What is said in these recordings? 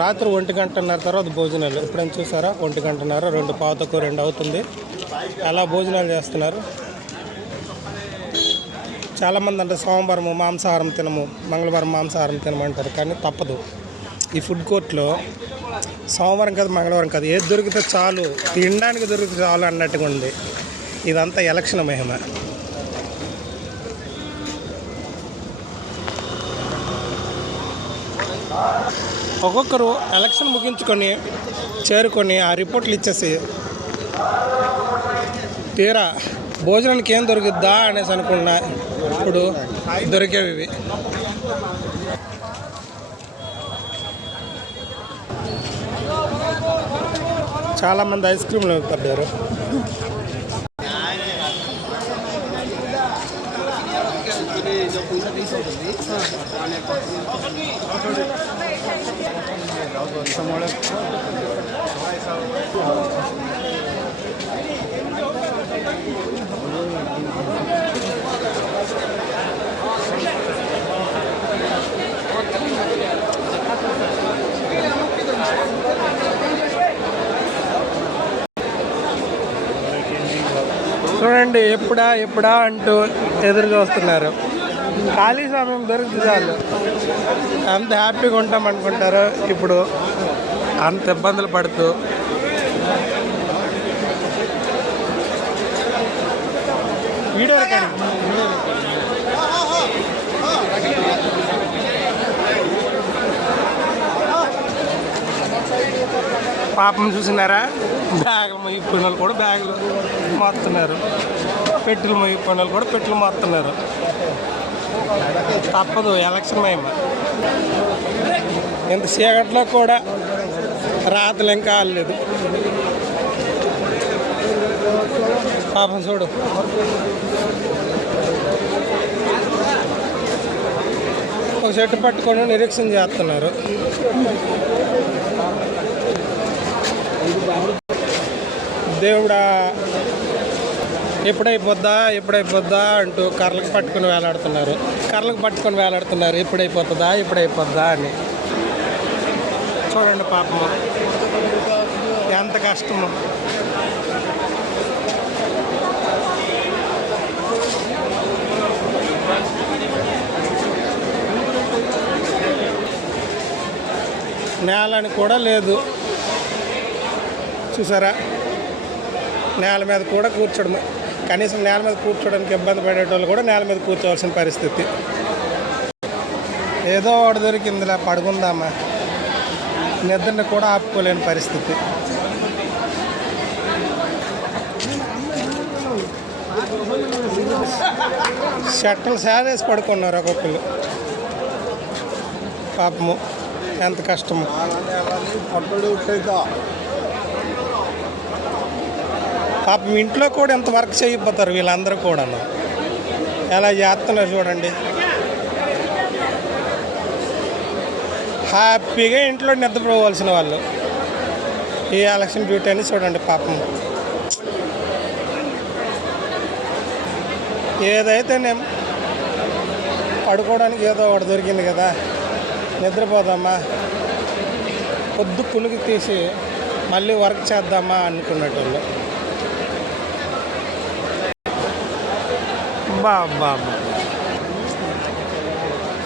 రాత్రి 1:30 తర్వాత భోజనాలు. ఎప్పుడైనా చూసారా? 1:30, 2 పావుతక్కువ 2 అవుతుంది. అలా భోజనాలు చేస్తున్నారు. చాలామంది అంటే సోమవారం మాంసాహారం తినము, మంగళవారం మాంసాహారం తినమంటారు. కానీ తప్పదు. ఈ ఫుడ్ కోర్ట్లో సోమవారం కాదు, మంగళవారం కాదు, ఏది దొరికితే చాలు, తినడానికి దొరికితే చాలు అన్నట్టుగా ఉంది. ఇదంతా ఎలక్షన్ మహిమ. ఒక్కొక్కరు ఎలక్షన్ ముగించుకొని చేరుకొని ఆ రిపోర్ట్లు ఇచ్చేసి తీరా భోజనానికి ఏం దొరుకుద్దా అనేసి అనుకున్నా. ఇప్పుడు దొరికేవి చాలామంది ఐస్ క్రీమ్లు పడ్డారు. చూడండి, ఎప్పుడా అంటూ ఎదురు చూస్తున్నారు. ఖాళీ సమయం దొరికితే చాలు అంత హ్యాపీగా ఉంటాం అనుకుంటారు. ఇప్పుడు అంత ఇబ్బందులు పడుతూ వీడియో పాపం చూసినారా? బ్యాగులు మొయ్యిపోయిన వాళ్ళు కూడా బ్యాగులు మోస్తున్నారు, పెట్టెలు మొయ్యిపోయిన వాళ్ళు కూడా పెట్టెలు మోస్తున్నారు. తప్పదు, ఎలక్షన్ మహిమ. ఇంత చీకట్లో కూడా రాత్రులు ఇంకా ఆడలేదు. పాపం చూడు, ఒక చెట్టు పట్టుకొని నిరీక్షణ చేస్తున్నారు. దేవుడా ఎప్పుడైపోద్దా అంటూ కర్రలకు పట్టుకొని వేలాడుతున్నారు. ఎప్పుడైపోద్దా అని. చూడండి పాపము ఎంత కష్టము. నేలని కూడా లేదు చూసారా? నేల మీద కూడా కూర్చోడం, కనీసం నేల మీద కూర్చోడానికి ఇబ్బంది పడేటోళ్ళు కూడా నేల మీద కూర్చోవలసిన పరిస్థితి. ఏదో ఒకటి దొరికిందిలా పడుకుందామా, నిద్రని కూడా ఆపుకోలేని పరిస్థితి. షట్టలు సారేసి పడుకున్నారు ఒక్కొక్కరు. పాపము ఎంత కష్టము. పాపం ఇంట్లో కూడా ఎంత వర్క్ చేయకపోతారు వీళ్ళందరూ కూడా. ఎలా చేస్తున్నారు చూడండి. హ్యాపీగా ఇంట్లో నిద్రపోవాల్సిన వాళ్ళు ఈ ఎలక్షన్ డ్యూటీ అని చూడండి. పాపం ఏదైతేనే పడుకోవడానికి ఏదో ఒకటి దొరికింది కదా, నిద్రపోదామా, పొద్దు పులుగు తీసి మళ్ళీ వర్క్ చేద్దామా అనుకునేటోళ్ళు. బాబా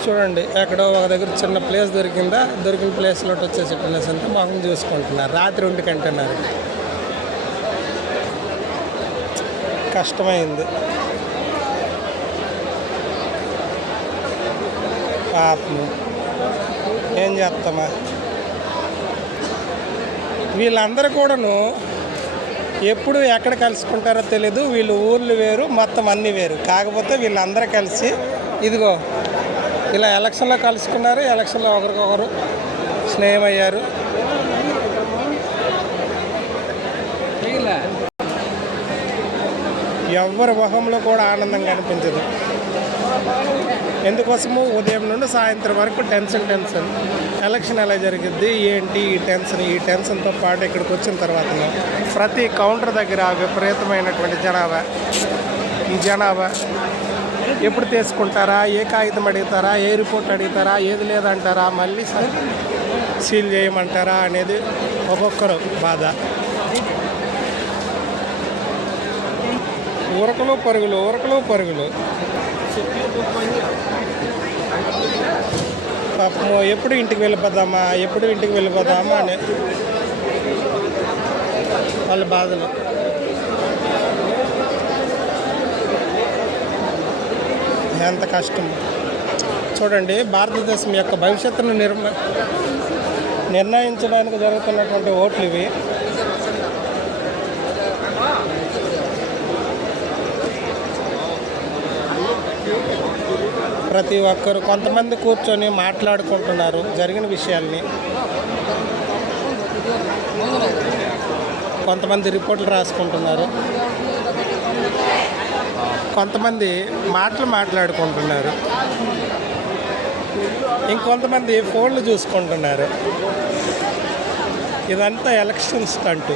చూడండి, ఎక్కడో ఒక దగ్గర చిన్న ప్లేస్ దొరికిందా, దొరికిన ప్లేస్లో వచ్చేసి ప్లేస్ అంతా మొహం చూసుకుంటున్నారు. రాత్రి 1 గంటన్నారు. కష్టమైంది పాపము. ఏం చేస్తామా? వీళ్ళందరూ కూడాను ఎప్పుడు ఎక్కడ కలుసుకుంటారో తెలీదు. వీళ్ళు ఊర్లు వేరు, మొత్తం అన్నీ వేరు. కాకపోతే వీళ్ళందరూ కలిసి ఇదిగో ఇలా ఎలక్షన్లో కలుసుకున్నారు. ఎలక్షన్లో ఒకరికొకరు స్నేహమయ్యారు. ఎవరి మొహంలో కూడా ఆనందంగా అనిపించదు. ఎందుకోసము ఉదయం నుండి సాయంత్రం వరకు టెన్షన్. ఎలక్షన్ ఎలా జరిగిద్ది ఏంటి ఈ టెన్షన్తో పాటు ఇక్కడికి వచ్చిన తర్వాత ప్రతి కౌంటర్ దగ్గర విపరీతమైనటువంటి జనాభా. ఈ జనాభా ఎప్పుడు తీసుకుంటారా, ఏ కాగితం అడుగుతారా, ఏ రిపోర్ట్ అడుగుతారా, ఏది లేదంటారా, మళ్ళీ సీల్ చేయమంటారా అనేది ఒక్కొక్కరు బాధ. ఉరకలు పరుగులు పాపం ఎప్పుడు ఇంటికి వెళ్ళిపోదామా అని వాళ్ళ బాధలు. ఎంత కష్టం చూడండి. భారతదేశం యొక్క భవిష్యత్తును నిర్ణయించడానికి జరుగుతున్నటువంటి ఓట్లు ఇవి. ప్రతి ఒక్కరు కొంతమంది కూర్చొని మాట్లాడుకుంటున్నారు జరిగిన విషయాల్ని, కొంతమంది రిపోర్ట్లు రాసుకుంటున్నారు, కొంతమంది మాట్లాడుకుంటున్నారు, ఇంకొంతమంది ఫోన్లు చూసుకుంటున్నారు. ఇదంతా ఎలక్షన్ స్టంట్.